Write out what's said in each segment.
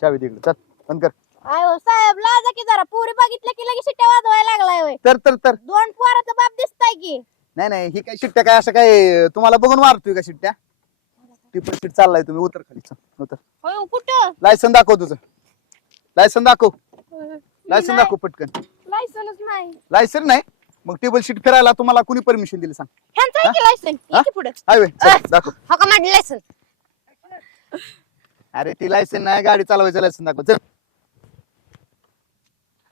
चावी तिकडे चल बंद कर. आय हो साहेब लाजा की जरा. पुरी बघितलं की लगेच शिट्ट्या वाजवायला लागलाय होय. तर तर तर. दोन पोराचा बाप दिसताय की. नाही नाही ही काय शिट्ट्या काय असं काय तुम्हाला बघून मारतोय का शिट्ट्या? टिपल सीट चाललाय तुम्ही उतर खाली चल, उतर. होय हो, कुठं? लायसन दाखव तुझं. लायसन दाखव. लायसन दाखव पटकन. लायसनच नाही. लायसन नाही? मग टेबल शीट फिरायला तुम्हाला कुणी परमिशन दिली सांग? ह्यांचं आहे की लायसन हा? की पुढं. हायवे दाखव. हो का माझी लायसन अरे ती लायसन नाही गाडी चालवायचं लायसन दाखव. चल.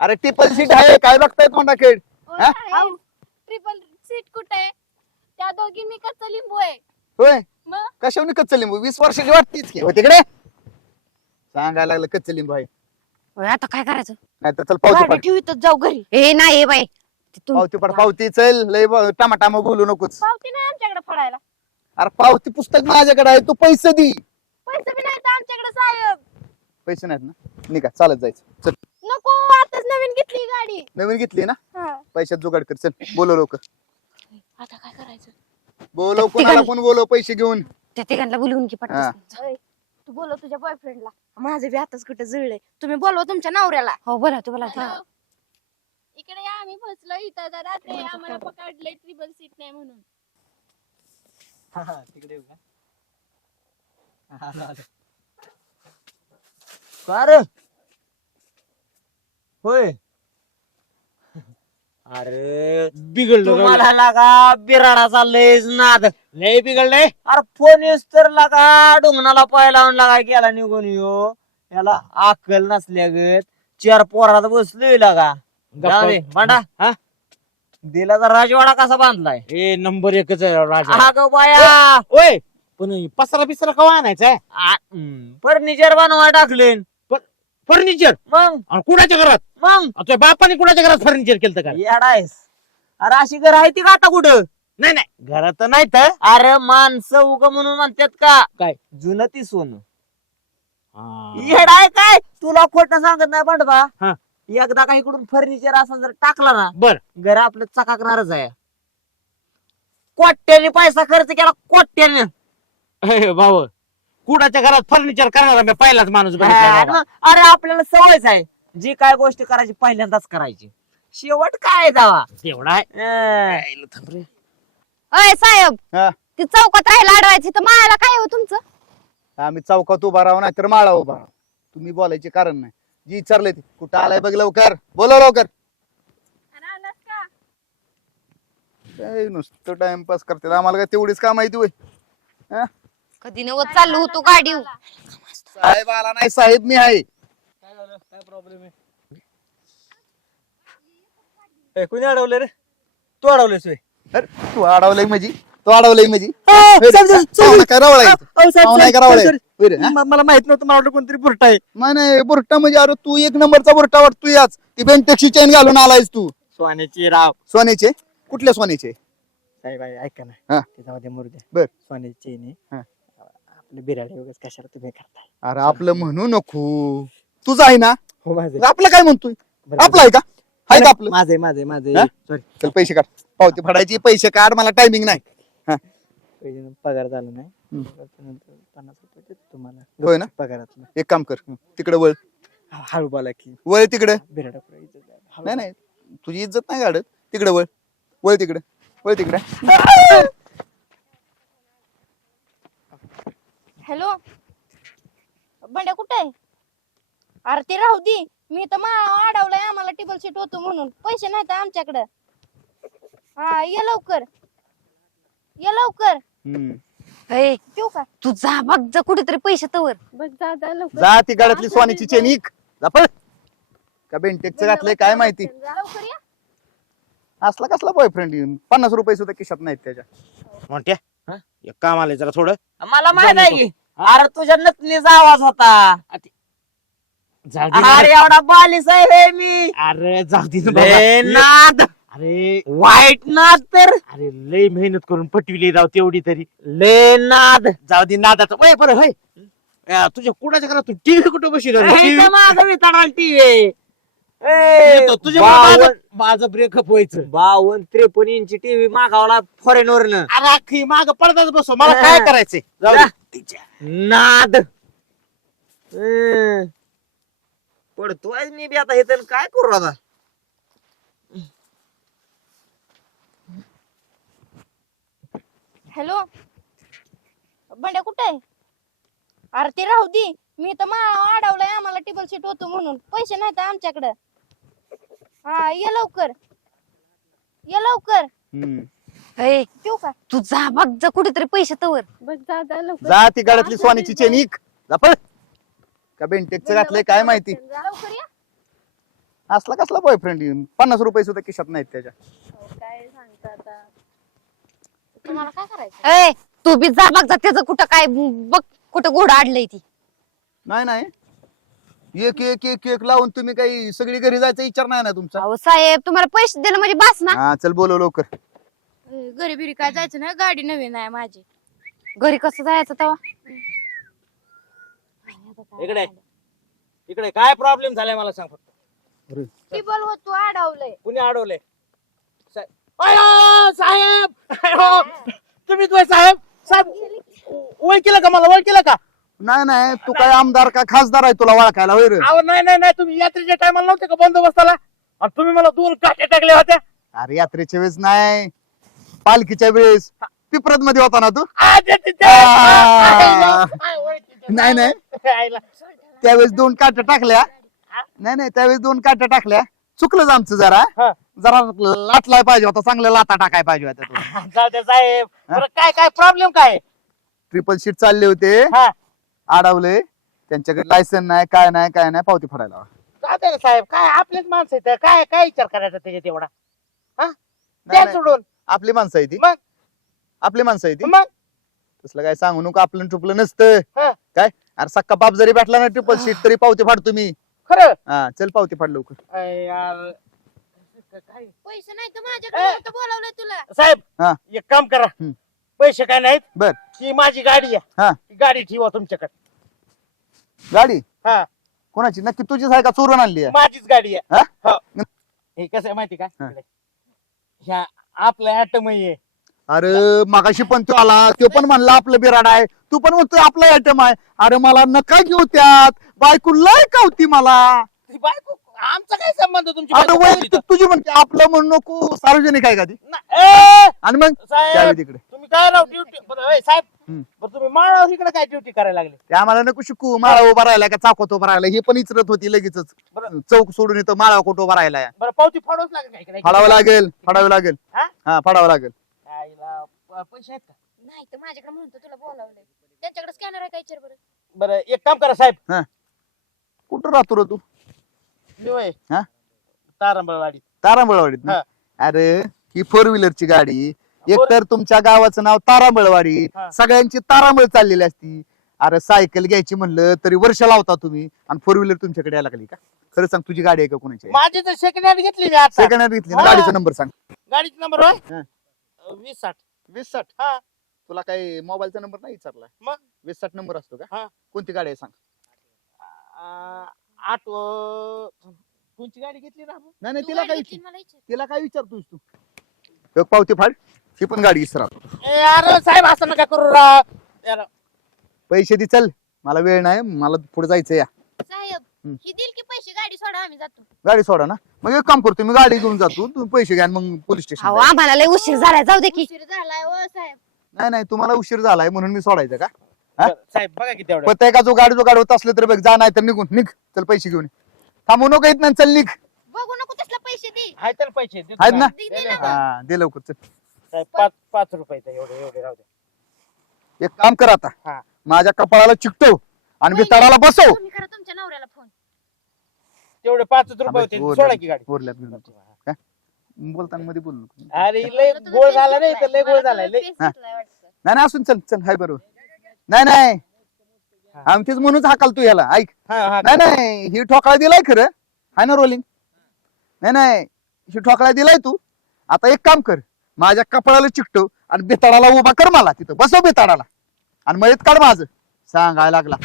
अरे टिपल सीट आहे काय बघताय तोंडाखेड हा? ट्रिपल सीट कुठे आहे? त्या दोघींनी कच्चा लिंबू आहे? होय. मग? कच्च लिंबू? वीस वर्षाची वाटतीच की. हो तिकडे. सांगायला लागलं कच्च लिंबू आहे. होय, आता काय करायचं? नाही तर चल पावती गाडी ठेवीतच जाऊ घरी. ए नाही बाई. पावती पाड पावती चल लय टमाटामा बोलू नकोच पावती नाही आमच्याकडे फडायला. अरे पावती पुस्तक माझ्याकडे आहे तू पैसे दे. पैसे बी नाहीत आमच्याकडे साहेब. पैसे नाहीत ना? निघा चालत जायचं. चल. नको आताच नवीन घेतली गाडी. नवीन घेतली ना? हा. पैशात जुगाड कर चल. बोलो लोक आता काय करायचं? बोलव कोणाला कोण बोलव पैसे घेऊन. त्या तिघांना बोलवून की हा. पटकन ओय, तू बोलव तुझ्या बॉयफ्रेंडला माझं बी आताच कुठे जुळलंय. तुम्ही बोलवा तुमच्या नवऱ्याला. हो बोला तू बोला. इकडे या आम्ही फसलो इथं जरा. ते आम्हाला पकडले ट्रिपल सीट नाही म्हणून. तिकडे येऊ का? आलो, आलो. का रे? होय. अरे बिघडलं तुम्हाला लागा बिराडाचा लयच नाद. लय बिघडलंय? अरे फोन येस तर लागा डोंगणाला पाय लावून लागा गेला निघून यो. याला अक्कल नसल्यागत चार पोरात बसलोय लागा. जाऊ दे, मांडा हा? दिलाचा राजवाडा कसा बांधलाय? ए नंबर एकच आहे राजा अगं बाया! ओय पण पसरा बिसरा कवा आणायचा फर्निचर बनवा टाकलेन फर्निचर? मग? कुणाच्या घरात? मग? तुझ्या बापाने कुणाच्या घरात फर्निचर केलं का? येडायस. अरे अशी घर आहे ती का आता कुठं? नाही नाही घरात तर नाही तर अरे माणसं उग म्हणून म्हणतात का? काय? जुनं ती सोनं. हा. येडाय काय? तुला खोट सांगत नाही हा. एकदा काही इकडून फर्निचर असं जर टाकला ना बर. घर आपलं चकाकणारच आहे. कोट्याने पैसा खर्च केला कोट्याने. ए, भाऊ कुणाच्या घरात फर्निचर करणारा मी पहिलाच माणूस बघितला बाबा. मग अरे आपल्याला सवयच आहे. जी काय गोष्ट करायची पहिल्यांदाच करायची. शेवट काय जावा? तेवढा आहे. अं. अय साहेब हा. ती चौकात राहायला अडवायची तर मायाला काय हो तुमचं? आम्ही चौकात उभा राहू नाही तर माळा उभा राहू. तुम्ही बोलायचे कारण नाही. जी विचारले ते. कुठं आलाय बघ लवकर. बोलव लवकर. काय नुसतं टाइमपास करतात आम्हाला काय तेवढीच का माहिती होय. कधी नवत चाललो होतो गाडी. साहेब आला नाही. साहेब मी आहे. काय झालं? काय प्रॉब्लेम आहे? ए, कोणी अडवलं रे? तू अडवलंस होय. अरे तू अडवलंय माझी तू अडवलंय माझी साहेब, पाहुणा काय रवळा आहे? अहो, साहेब, पाहुणा साहेब, काय रवळा आहे? हा? म- मला माहीत नव्हतं मला वाटलं कोणतरी बुरट आहे. नाही नाही बुरटा म्हणजे अरे तू एक नंबरचा बुरटा वाटतो याच. ती बेंटेक्सची चेन घालून आलायस तू. सोन्याची राव. सोन्याचे? कुठल्या सोन्याचे? साहेब आहे, ऐका ना. हा. ते जाऊ बर. सोन्याची चेन आहे. हा. आपलं बिराडे वगैरे कशाला तुम्ही करताय? अरे आपलं म्हणू नको. तुझं आहे ना? हो माझे आपलं काय म्हणतोय? आपलं आहे का? आहे का आपलं? माझे माझे माझे हा? सॉरी चल पैसे काढ. पावती फाडायची पैसे काढ मला टायमिंग नाही. पगार झाला नाही. हम्म. त्याच्यानंतर पन्नास रुपये देतो तुम्हाला होय ना? पगारातलं एक काम कर तिकडे वळ. हा, हळू बोला की. वळ तिकडे. बिराडा नाही नाही. तुझी इज्जत नाही काढत तिकडे वळ. वळ तिकडे. वळ तिकडे. हॅलो. बंड्या कुठे आहे? अरे ते राहू दे. मी तर मा अडवलंय आम्हाला टेबल सीट होतो म्हणून. पैसे नाहीत आमच्याकडं. हा ये लवकर. ये लवकर. हम्म. अय ठेवू का? तू जा बघ जा कुठेतरी पैसे तवर. जा जा लवकर. जा ती गाड्यातली सोन्याची चेन इक. का बेंटेकचं घातलंय काय माहिती? जा लवकर या. असला कसला बॉयफ्रेंड पन्नास रुपये सुद्धा खिशात नाहीत त्याच्या. म्हणत्या हा? एक काम आलंय जरा थोडं. मला माहीत आहे. की अरे तुझ्या नकलीचा आवाज होता. जाऊ दे ना अरे. एवढा बालिश आहे रे मी. अरे जाऊ दे ना बाबा. नाद. अरे. वाईट नाद तर. अरे लय मेहनत करून पटविली राव तेवढी तरी. लय नाद. जाऊ दे नादाचं. वय बरं होय. अं, तुझ्या कुणाच्या घरात तू टीव्ही कुठं वितळाला टीव्ही तुझ्या माझं ब्रेकअप व्हायचं. बावन्न त्रेपन्न इंची टीव्ही मागावला फॉरेन वरनं. अरे अख्खी माग पडताच बसो मला काय करायचंय? जाऊ दे. जा. नाद. हं. पडतोय मी बी आता हे तर काय करू आता? हॅलो? बंड्या कुठे आहे? अरे ते राहू दे. मी तर मा अडवलंय आम्हाला टेबल सीट होतो म्हणून. पैसे नाहीत आमच्याकडं. हा ये लवकर. ये लवकर. हम्म. ए ठेवू का? तू जा बघ जा कुठेतरी पैसे तवर. बस जा जा लवकर. जा ती गाड्यातली सोन्याची चेन इक. जा पळ. का बेंटेकचं घातलंय काय माहिती? जा लवकर. या. असला कसला बॉयफ्रेंड पन्नास रुपये सुद्धा खिशात नाहीत त्याच्या. अहो, काय सांगता आता? तुम्हाला काय करायचं ए तू बी जा बघ जा त्याचं कुठं काय बघ कुठं घोडं आडलंय ती. नाही नाही. एक एक एक एक लावून तुम्ही काही सगळी घरी जायचा विचार नाही ना तुमचा? अहो साहेब तुम्हाला पैसे दिले म्हणजे बास ना. हा चल बोलव लवकर. अं, घरी बिरी काय जायचं ना? गाडी नवीन आहे माझी. घरी कसं जायचं तेव्हा? इकडे. इकडे. काय प्रॉब्लेम झालाय मला सांग फक्त. टेबल होत तू अडवलंय कुणी अडवलंय साहेब अयो, साहेब! अयो, तुम्हीच होय साहेब? साहेब ओळखीला का मला? ओळखीला का? नाही नाही तू काय आमदार का खासदार आहे तुला ओळखायला रे? अहो नाही नाही नाही तुम्ही यात्रेच्या टायमाला नव्हते का बंदोबस्ताला? आणि तुम्ही मला दोन काट्या टाकल्या होत्या. अरे यात्रेच्या वेळेस नाही. पालखीच्या वेळेस. पिपरत मध्ये होता ना तू? आ, ते- ते- ते- आ. आ, ओळखीचं. नाही नाही. त्यावेळेस दोन काट्या टाकल्या. नाही नाही त्यावेळेस दोन काट्या टाकल्या. चुकलंच आमचं जरा. हा. जरा लाटलाय पाहिजे होता चांगल्या लाता टाकाय पाहिजे होत्या तुला जाऊ साहेब. बरं काय काय प्रॉब्लेम काय? ट्रिपल शीट चालले होते. हा. अडवले. त्यांच्याकडे लायसन नाही काय नाही काय नाही पावती फाडायला जाऊ साहेब. काय आपलेच माणसं आहेत. काय काय विचार करायचा त्याच्यात एवढा? हा? नाही, द्या नाही. सोडून. आपली माणसं आहे ती. मग? आपली माणसं आहे ती. मग? तसलं काय सांगू नको आपलं टुपलं नसतं. हा. काय? अरे सक्का बाप जरी भेटला ना ट्रिपल शीट तरी पावती फाडतो मी. खरं? हा चल पावती फाड लवकर. अय यार. काय पैसे नाही तर माझ्याकडे? होतं बोलावलंय तुला. साहेब हा. एक काम करा. हम्म. पैसे काय नाहीत? बर. ही माझी गाडी आहे हा. ही गाडी ठेवा तुमच्याकडे. गाडी? हा. कोणाची? नक्की तुझीच आहे का? चोरून आणली आहे? माझीच गाडी आहे. हा? हो. हे कसं आहे माहिती का? हा. ह्या आपल्या ऍटम आहे. अरे मगाशी पण तो आला. तो पण म्हणला आपलं बिराड आहे. तू पण म्हणतोय आपलं आयटम आहे. अरे मला नका घेऊ त्यात. बायको लय कावती मला. ती बायको आमचा काय संबंध तुमची बायको वैयक्तिक तुझी म्हणते आपलं म्हणू नको सार्वजनिक आहे का ती? आणि मग? साहेब त्यावेळी तिकडे. तुम्ही काय राव ड्युटी साहेब हम्म. बरं तुम्ही माळावर इकडे काय ड्युटी करायला लागले? ते आम्हाला नको शिकू माळा उभा राहिला का चाकोत उभा राहिला? हे पण इचरत होती लगेच बरं. चौक सोडून येतो माळा कोट उभा राहिला. बरं पावती फाडवच लागेल का इकडे? फाडावं लागेल फाडावं लागेल. हा? हा फाडावं लागेल. प- पैसे आहेत का? नाही तर माझ्याकडे म्हणतो तुला बोलावलंय. त्यांच्याकडे स्कॅनर आहे काय विचार बरं? बरं एक काम करा साहेब. कुठं राहतो रे तू? मी हा? तारंबळवाडी तारांबळवाडीत ना? हा. अरे ही फोर व्हीलरची गाडी. एक फोर- तर तुमच्या गावाचं नाव तारांबळवाडी. हा. सगळ्यांची तारांबळ चाललेली असती. अरे सायकल घ्यायची म्हणलं तरी वर्ष लावता तुम्ही. आणि फोर व्हीलर तुमच्याकडे यायला लागली का? खरं सांग तुझी गाडी आहे का कोणाची? माझी तर सेकंड हँड घेतली मी आता. सेकंड हँड घेतली ना? हा. गाडीचा नंबर सांग. गाडीचा नंबर हा. वीस साठ वीस साठ हा. तुला काही मोबाईलचा नंबर नाही विचारला? मग? वीस साठ नंबर असतो का? हा. कोणती गाडी आहे सांग. अं, आठ कोणची गाडी घेतली ना आपण? नाही नाही तू तिला काय विचार मला विचार. तिला काय विचारतोस तू? एक पावती फाड ही पण गाडी इसरा ए, अरे साहेब असं नका करू राव. यार, पैसे दे चल. मला वेळ नाही मला पुढे जायचं या. साहेब हम्म. ही दिल की पैसे? गाडी सोडा आम्ही जातो. गाडी सोडा ना. मग एक काम करतो मी गाडी घेऊन जातो तुम्ही पैसे घ्या आणि मग पोलीस स्टेशन आम्हाला लय उशीर झालाय जाऊ दे की. उशीर झालाय ओ साहेब. नाही नाही तुम्हाला उशीर झालाय म्हणून मी सोडायचं का? हा? बरं, साहेब बघा किती एवढं पत्ता का जो गाडी जो गाडी होत असले तर बघ जा नाही तर निघून निघ. चल पैसे घेऊन ये. थांबू नको येत नाही चल निघ. बघू नको तसला पैसे दे. आहेत तर पैसे देतो आहेत ना? दे- ना. हा दे लवकर चल. साहेब पाच पाच रुपये एवढे एवढे राहू दे. एक काम कर आता. हा. माझ्या कपाळाला चिकटव आणि बिताराला बसव. तुम्ही करा तुमच्या नवऱ्याला फोन. तेवढे पाच रुपये होते सोडा की गाडी. ओरल्यात घेऊन जातो. काय? बोलताना मध्ये बोलू नको. अरे लय गोळ झाला नाही तर लय गोळ झालाय लय. हा. नाही नाही असून चल चल हाय बरोबर. नाही नाही. आम्ही तेच म्हणूनच हाकाल तू याला. ऐक. हा हा नाही नाही. ही ठोकळा दिलाय खरं. हाय ना रोलिंग? नाही नाही. ही ठोकळा दिलाय तू. आता एक काम कर. माझ्या कपाळाला चिकटव आणि बेताडाला उभा कर मला तिथं. बसव बेताडाला. आणि मयत काढ माझं. सांगायला लागला.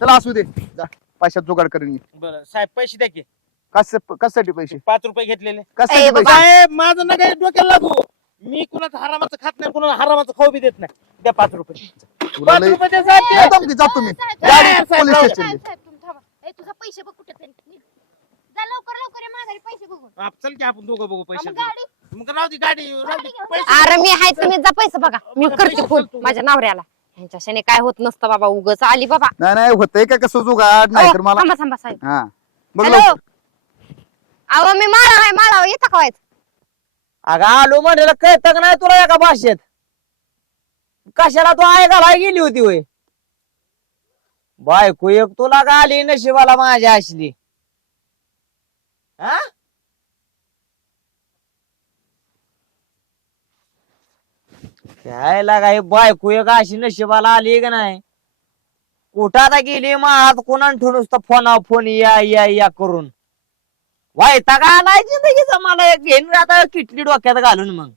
चला असू दे. जा. पैशात जुगाड करून ये. बरं साहेब पैसे द्या की. कस कशासाठी पैसे? पाच रुपये घेतलेले. कशासाठी ए, बाबा. पैसे साहेब माझं नका डोक्याला लागू. मी कुणाचं हरामाचं खात नाही कुणाला हरामाचं खाऊ बी देत नाही. द्या पाच रुपये. तुला पाच लय- रुपये द्या साहेब नाही दमकी जातो मी साहेब, गाडी साहेब, पोलीस साहेब, स्टेशन साहेब साहेब तुम्ही थांबा. ए तुझा पैसे बघ कुठे तरी निघ. जा लवकर लवकर ये माघारी पैसे बघून. चल की आपण दोघं बघू पैसे. मग गाडी मग राहू दे गाडी राहू गाडी दे घेऊन पैसे अरे मी हाय तुम्ही जा पैसे बघा. मी करते फोन. माझ्या नवऱ्याला. ह्यांच्याशाने काय होत नसतं बाबा उगच आली बाबा. नाही नाही होतंय का कसं जुगाड? नाही तर मला थांबा थांबा साहेब. हा. बघ हॅलो लवकर. अहो मी माळा आहे माळा येता का व्हायचं? अगं आलो म्हणायला कळतं नाही तुला एका भाषेत? कशाला तू ऐकायला गेली होती होय? बायको एक तुला का आली नशिबाला माझ्या असली. हा? काय लागा बायको एक अशी नशिबाला आली का नाही? कुठं आता गेली महात कोणा नुसतं फोनावर फोन या या या करून? वायता का आलाय जिंदगीचा मला एक घेऊन आता किटली डोक्यात घालून मग.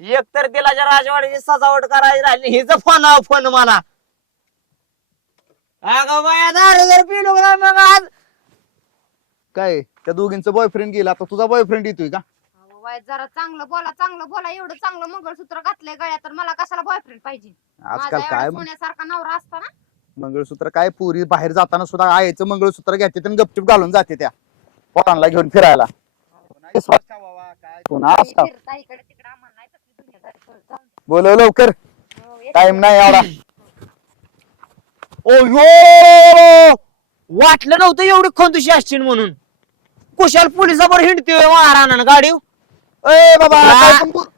एक तर दिलाच्या राजवाडीची सजावट करायची राहिली हिच फोन फोन मला. अगं बाया दारू जर पिलो का मग आज? काय त्या दोघींचं बॉयफ्रेंड गेला आता तुझा बॉयफ्रेंड येतोय का? अहो, वाय जरा चांगलं बोला चांगलं बोला एवढं चांगलं मंगळसूत्र घातलंय गळ्यात तर मला कशाला बॉयफ्रेंड पाहिजे? आजकाल माझा काय एवढा सोन्यासारखा नवरा असता ना मंगळसूत्र काय पुरी बाहेर जाताना सुद्धा आईचं मंगळसूत्र घेते आणि गपचिप घालून जाते त्या. पोरांना घेऊन फिरायला पुन्हा असं. फिरता इकडे तिकडे आम्हाला नाही तसली दुनियादारी कळत. जाऊन दे. बोलव लवकर हो, येते. टाइम नाही एवढा ओ यो वाटलं नव्हतं एवढी खंदुशी असतील म्हणून कुशाल पोलिसावर हिंडते महाराणानं गाडी ए बाबा काय पण बोल-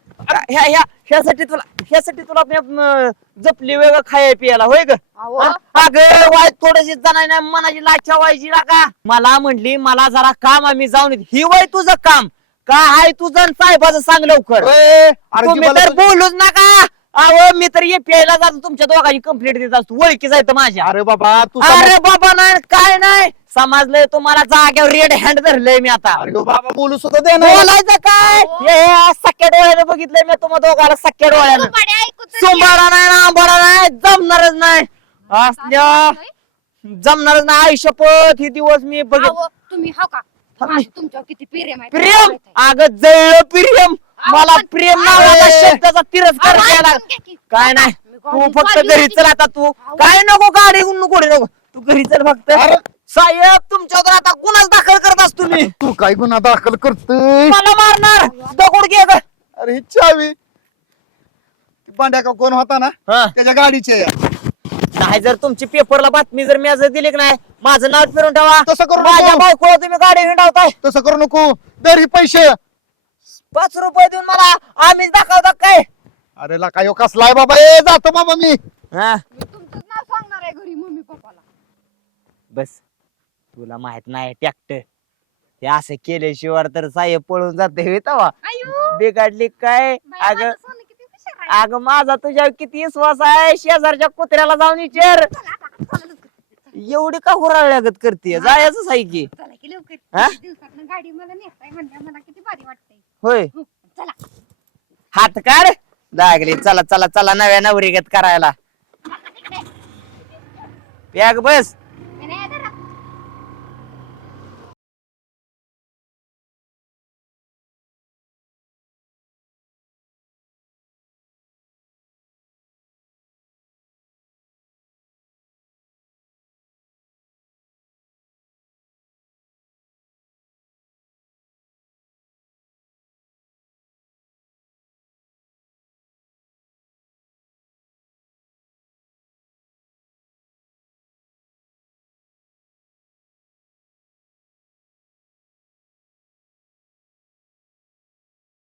ह्या ह्या ह्यासाठी तुला ह्यासाठी तुला मी, अं, जपली वेगळं खाया पियाला होय ग? अहो, अगं वाय थोडीशी जणांना मनाची लाचा व्हायची ना का? मला म्हणली मला जरा काम आम्ही जाऊन येतो. ही वय तुझं काम. का हाय तुझं आणि साहेबाचं सांग लवकर. ए, अरे ती तुम्ही मला तर तुझी- बोलूच नका. अहो मी तर ये प्यायला जातो तुमच्या दोघांची कंप्लेंट देत असतो. ओळखी जायचं माझ्या. अरे बाबा तू अरे बाबा नाही काय नाही. समजलंय तुम्हाला जाग्यावर रेड हँड धरलंय मी आता. अरे बाबा बोलू सुद्धा दे ना. बोलायचं काय? हे सख्या डोळ्यानं बघितलंय मी तुम्हा दोघाला सख्या डोळ्यानं. सोमवारा नाही. ना आंबारा नाही जमणारच नाही. असल्या जमणारच नाही. आई शपथ हे दिवस मी बघित अहो, तुम्ही हो का. माझं तुमच्यावर किती प्रेम आहे प्रेम? अग जळलं प्रेम. मला प्रेम नावाचा. शब्दाचा तिरस्कार केला. काय नाही तू फक्त घरी. चल आता तू. काय नको गाडी नको नको तू घरी चल फक्त अरे. साहेब तुमच्यावर आता गुन्हाच दाखल करत असतो मी तू काय गुन्हा दाखल करतोय मला मारणार दगड घे ग अरे ही चावी ती पांड्या का कोण होता ना हा. त्याच्या गाडीची आहे या. नाही जर तुमची पेपरला बातमी जर मी जर दिली की नाही माझं नाव फिरून ठेवा तसं करू नको. माझ्या बायकोला तुम्ही गाडी हिंडावताय तसं करू नको दर ही पैसे पाच रुपये देऊन मला आम्हीच दाखवता काय? अरे ला काय कसलाय बाबा? ए जातो बाबा मी. हा? मी तुमचंच नाव सांगणार आहे घरी मम्मी पप्पाला. बस. तुला माहीत नाही ट्रॅक्टर ते असं केल्याशिवाय तर साहेब पळून जाते तवा. आयु बिघडली काय? बाई, अग माझं सोनं किती हुशार आहे. अग माझा तुझ्या किती विश्वास आहे? शेजारच्या कुत्र्याला जाऊन विचार. चला आता, चला लवकर. एवढी का हुराळ्यागत करते जायचं आहे की. चला की लवकर. हा? दिवसात गाडी मला नेताय म्हणजे मला किती भारी वाटतंय होय. हो, चला. हात काढ. लागली चला चला चला नव्या नवरीगत करायला. पॅक बस.